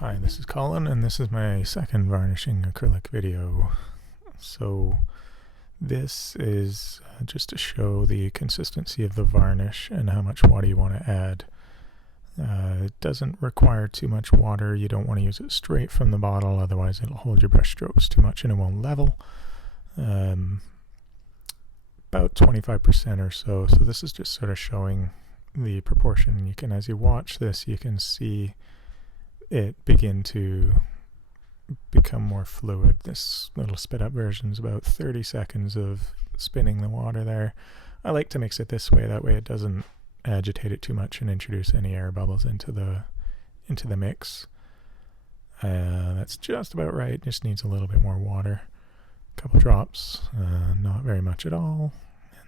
Hi, this is Colin, and this is my second varnishing acrylic video. So this is just to show the consistency of the varnish and how much water you want to add. It doesn't require too much water. You don't want to use it straight from the bottle, otherwise it'll hold your brush strokes too much and it won't level. About 25% or so. So this is just sort of showing the proportion. You can, as you watch this, you can see it begin to become more fluid. This little spit up version is about 30 seconds of spinning the water there. I like to mix it this way, that way it doesn't agitate it too much and introduce any air bubbles into the mix. That's just about right, just needs a little bit more water. A couple drops, not very much at all.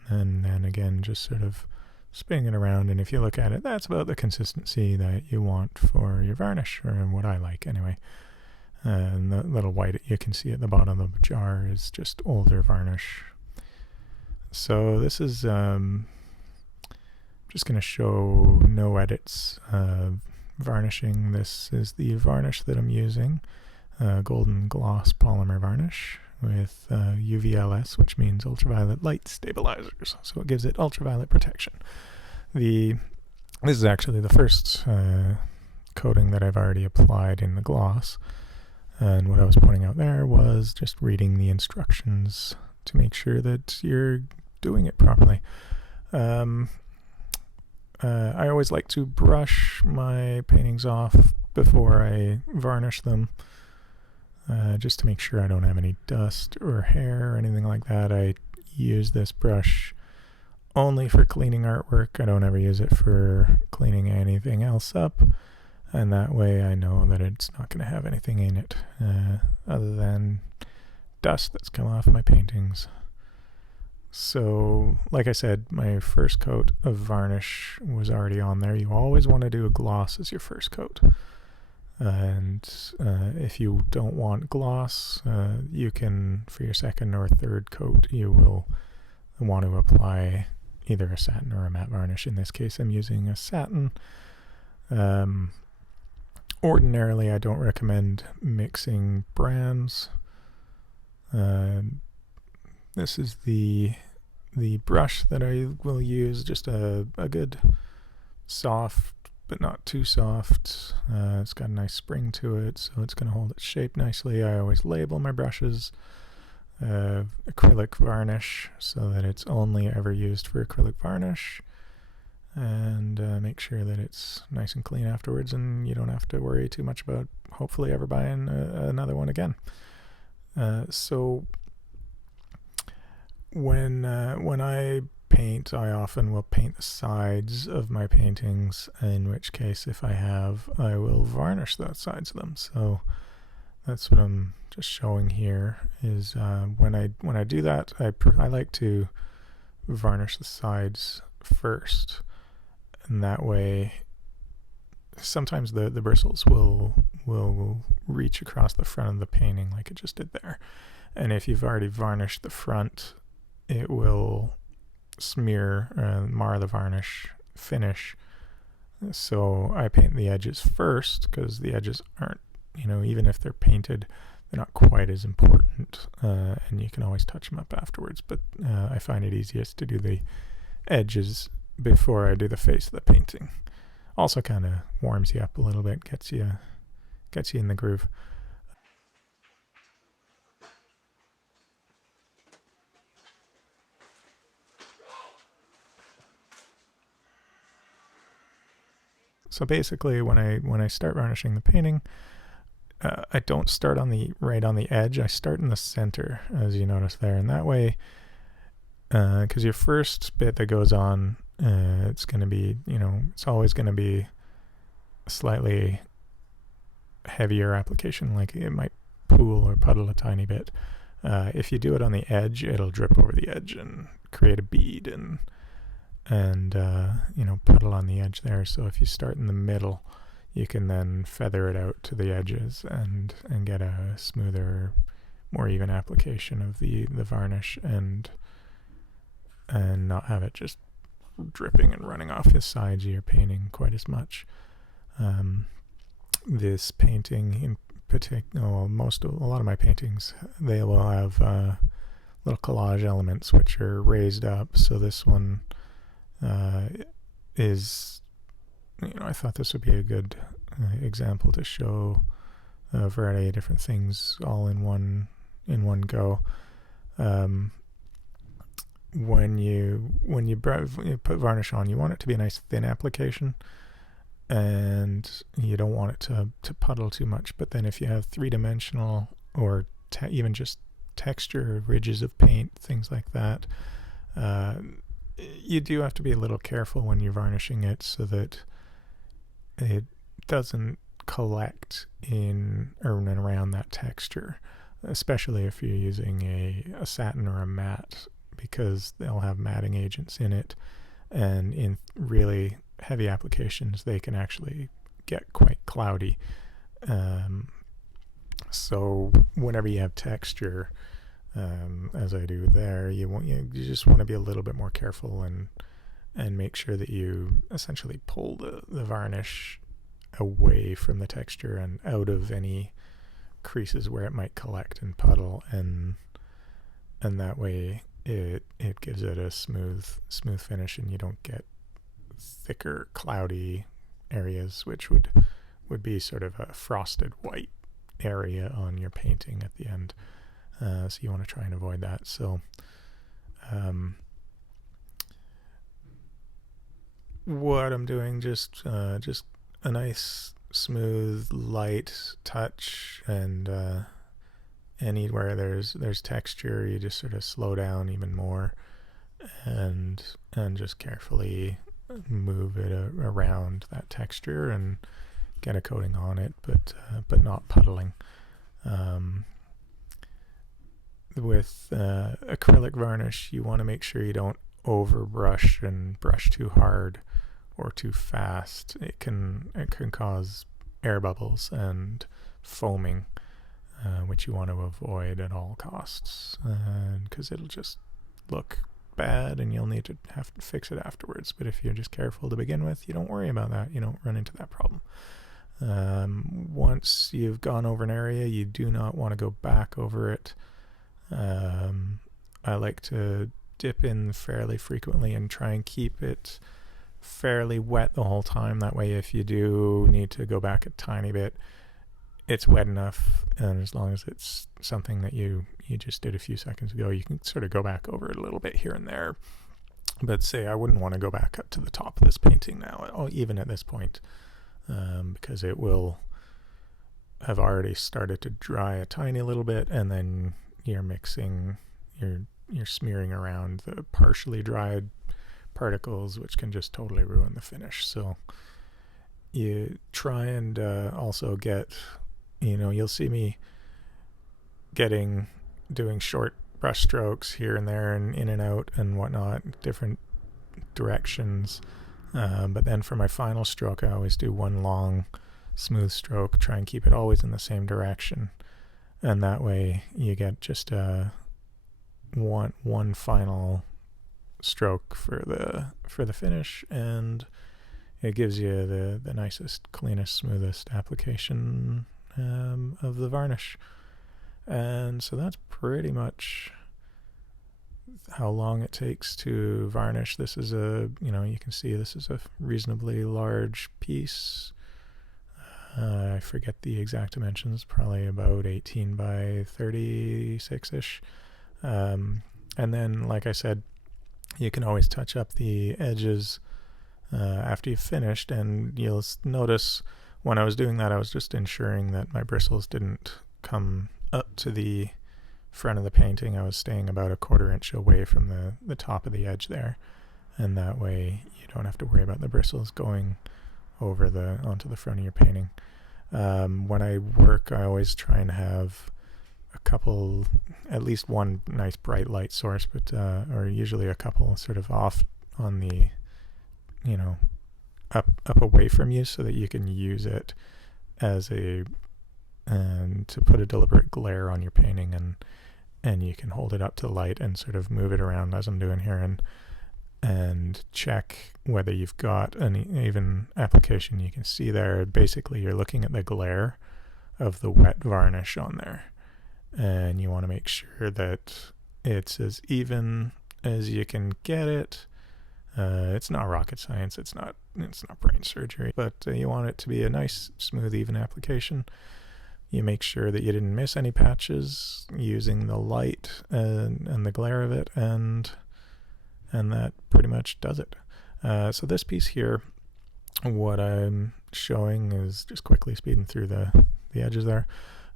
And then again, just sort of spinning it around, and if you look at it, that's about the consistency that you want for your varnish, or what I like anyway. And the little white you can see at the bottom of the jar is just older varnish. So this is just going to show no edits varnishing. This is the varnish that I'm using, golden gloss polymer varnish with UVLS, which means ultraviolet light stabilizers, so it gives it ultraviolet protection. This is actually the first coating that I've already applied in the gloss, and what I was pointing out there was just reading the instructions to make sure that you're doing it properly. I always like to brush my paintings off before I varnish them, just to make sure I don't have any dust or hair or anything like that. I use this brush only for cleaning artwork. I don't ever use it for cleaning anything else up, and that way I know that it's not going to have anything in it other than dust that's come off my paintings. So, like I said, my first coat of varnish was already on there. You always want to do a gloss as your first coat. And if you don't want gloss, you can, for your second or third coat, you will want to apply either a satin or a matte varnish. In this case, I'm using a satin. Ordinarily, I don't recommend mixing brands. This is the brush that I will use, just a good soft, but not too soft. It's got a nice spring to it, so it's going to hold its shape nicely. I always label my brushes acrylic varnish, so that it's only ever used for acrylic varnish, and make sure that it's nice and clean afterwards, and you don't have to worry too much about hopefully ever buying another one again. So when I paint, I often will paint the sides of my paintings, in which case, if I have, I will varnish the sides of them. So that's what I'm just showing here, is when I do that, I like to varnish the sides first, and that way sometimes the bristles will reach across the front of the painting like it just did there, and if you've already varnished the front, it will smear, mar the varnish finish. So I paint the edges first, because the edges aren't, even if they're painted, they're not quite as important, and you can always touch them up afterwards, but I find it easiest to do the edges before I do the face of the painting. Also kind of warms you up a little bit, gets you in the groove. So basically, when I start varnishing the painting, I don't start right on the edge. I start in the center, as you notice there, and that way, because your first bit that goes on, it's going to be, it's always going to be a slightly heavier application, like it might pool or puddle a tiny bit. If you do it on the edge, it'll drip over the edge and create a bead and puddle on the edge there. So if you start in the middle, you can then feather it out to the edges and get a smoother, more even application of the varnish, and not have it just dripping and running off the sides of your painting quite as much. this painting in particular, a lot of my paintings, they will have little collage elements which are raised up. So this one is, I thought this would be a good example to show a variety of different things all in one go. When you put varnish on, you want it to be a nice thin application, and you don't want it to puddle too much. But then if you have three-dimensional or even just texture, ridges of paint, things like that, you do have to be a little careful when you're varnishing it so that it doesn't collect in or around that texture, especially if you're using a satin or a matte, because they'll have matting agents in it, and in really heavy applications they can actually get quite cloudy. So whenever you have texture, as I do there, you just want to be a little bit more careful and make sure that you essentially pull the varnish away from the texture and out of any creases where it might collect and puddle, and that way it gives it a smooth finish, and you don't get thicker cloudy areas, which would be sort of a frosted white area on your painting at the end. So you want to try and avoid that. So what I'm doing, just a nice smooth light touch, and anywhere there's texture, you just sort of slow down even more, and just carefully move it around that texture and get a coating on it, but not puddling. With acrylic varnish, you want to make sure you don't overbrush and brush too hard or too fast. It can cause air bubbles and foaming, which you want to avoid at all costs, because it'll just look bad and you'll need to have to fix it afterwards. But if you're just careful to begin with, you don't worry about that. You don't run into that problem. Once you've gone over an area, you do not want to go back over it. I like to dip in fairly frequently and try and keep it fairly wet the whole time. That way, if you do need to go back a tiny bit, it's wet enough, and as long as it's something that you just did a few seconds ago, you can sort of go back over it a little bit here and there. But say I wouldn't want to go back up to the top of this painting now, even at this point, because it will have already started to dry a tiny little bit, and then you're mixing, you're smearing around the partially dried particles, which can just totally ruin the finish. So you try and also get, you'll see me doing short brush strokes here and there and in and out and whatnot, different directions. But then for my final stroke, I always do one long smooth stroke, try and keep it always in the same direction. And that way you get just one final stroke for the finish, and it gives you the nicest, cleanest, smoothest application of the varnish. And so that's pretty much how long it takes to varnish. This is you can see this is a reasonably large piece. I forget the exact dimensions, probably about 18 by 36-ish. And then, like I said, you can always touch up the edges after you've finished, and you'll notice when I was doing that, I was just ensuring that my bristles didn't come up to the front of the painting. I was staying about a 1/4 inch away from the top of the edge there, and that way you don't have to worry about the bristles going over onto the front of your painting. When I work, I always try and have at least one nice bright light source, but or usually a couple sort of off on the, up away from you, so that you can use it as to put a deliberate glare on your painting, and you can hold it up to the light and sort of move it around as I'm doing here. And and check whether you've got an even application. You can see there, basically you're looking at the glare of the wet varnish on there, and you want to make sure that it's as even as you can get it. It's not rocket science, it's not brain surgery, but you want it to be a nice, smooth, even application. You make sure that you didn't miss any patches using the light and the glare of it, and that pretty much does it. So this piece here, what I'm showing is just quickly speeding through the edges there.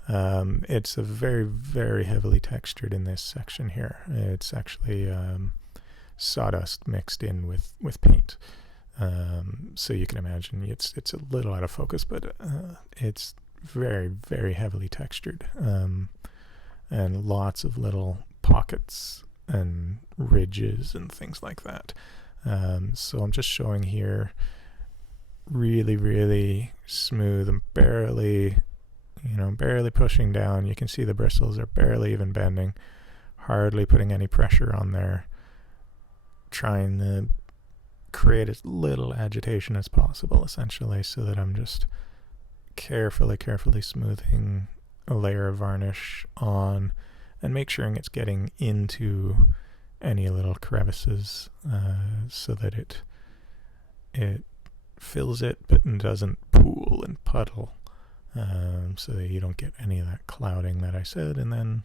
It's a very, very heavily textured in this section here. It's actually sawdust mixed in with paint. So you can imagine it's a little out of focus, but it's very, very heavily textured, and lots of little pockets and ridges and things like that. So I'm just showing here really, really smooth and barely pushing down. You can see the bristles are barely even bending, hardly putting any pressure on there, trying to create as little agitation as possible, essentially, so that I'm just carefully smoothing a layer of varnish on and make sure it's getting into any little crevices, so that it fills it but doesn't pool and puddle, so that you don't get any of that clouding that I said. And then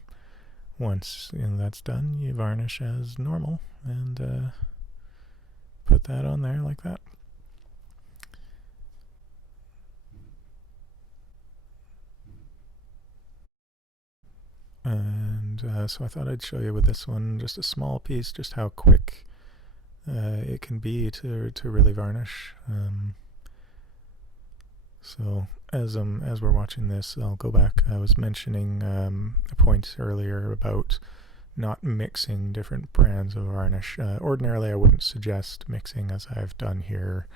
once that's done, you varnish as normal and put that on there like that. And so I thought I'd show you with this one, just a small piece, just how quick it can be to really varnish. So as we're watching this, I'll go back. I was mentioning a point earlier about not mixing different brands of varnish. Ordinarily, I wouldn't suggest mixing as I've done here,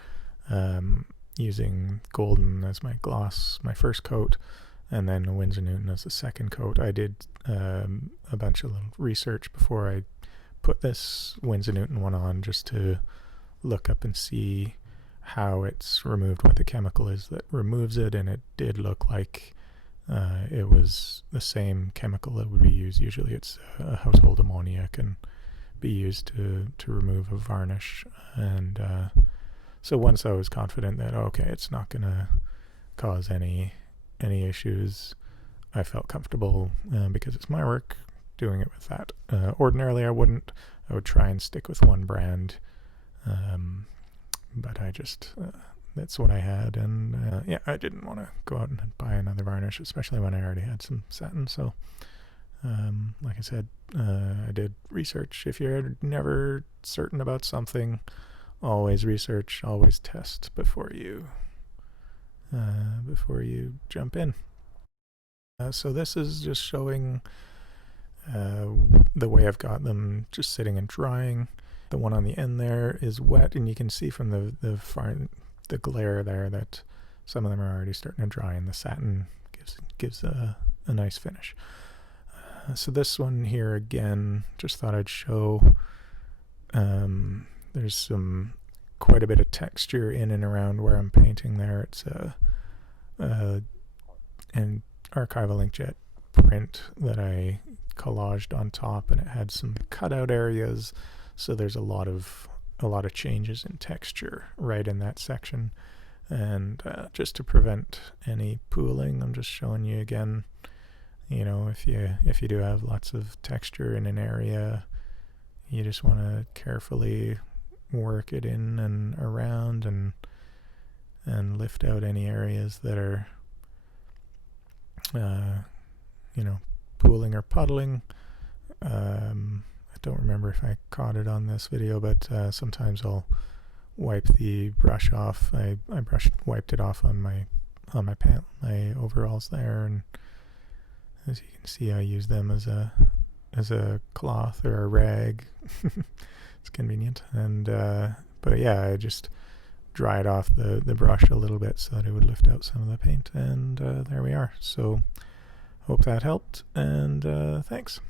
using golden as my gloss, my first coat, and then a Winsor Newton as the second coat. I did a bunch of little research before I put this Winsor Newton one on, just to look up and see how it's removed, what the chemical is that removes it, and it did look like it was the same chemical that would be used. Usually it's a household ammonia can be used to remove a varnish. And so once I was confident that, okay, it's not going to cause any issues, I felt comfortable, because it's my work, doing it with that. Ordinarily I wouldn't. I would try and stick with one brand, but I just that's what I had, and yeah, I didn't want to go out and buy another varnish, especially when I already had some satin. So like I said, I did research. If you're never certain about something, always research, always test before you jump in. So this is just showing the way I've got them just sitting and drying. The one on the end there is wet, and you can see from the glare there that some of them are already starting to dry, and the satin gives a nice finish. So this one here, again, just thought I'd show. There's quite a bit of texture in and around where I'm painting there. It's an archival inkjet print that I collaged on top, and it had some cutout areas, so there's a lot of changes in texture right in that section. And just to prevent any pooling, I'm just showing you again, if you do have lots of texture in an area, you just want to carefully work it in and around, and lift out any areas that are pooling or puddling. I don't remember if I caught it on this video, but sometimes I'll wipe the brush off. I wiped it off on my overalls there, and as you can see, I use them as a cloth or a rag. It's convenient. And but yeah, I just dried off the brush a little bit so that it would lift out some of the paint, and there we are. So hope that helped, and thanks.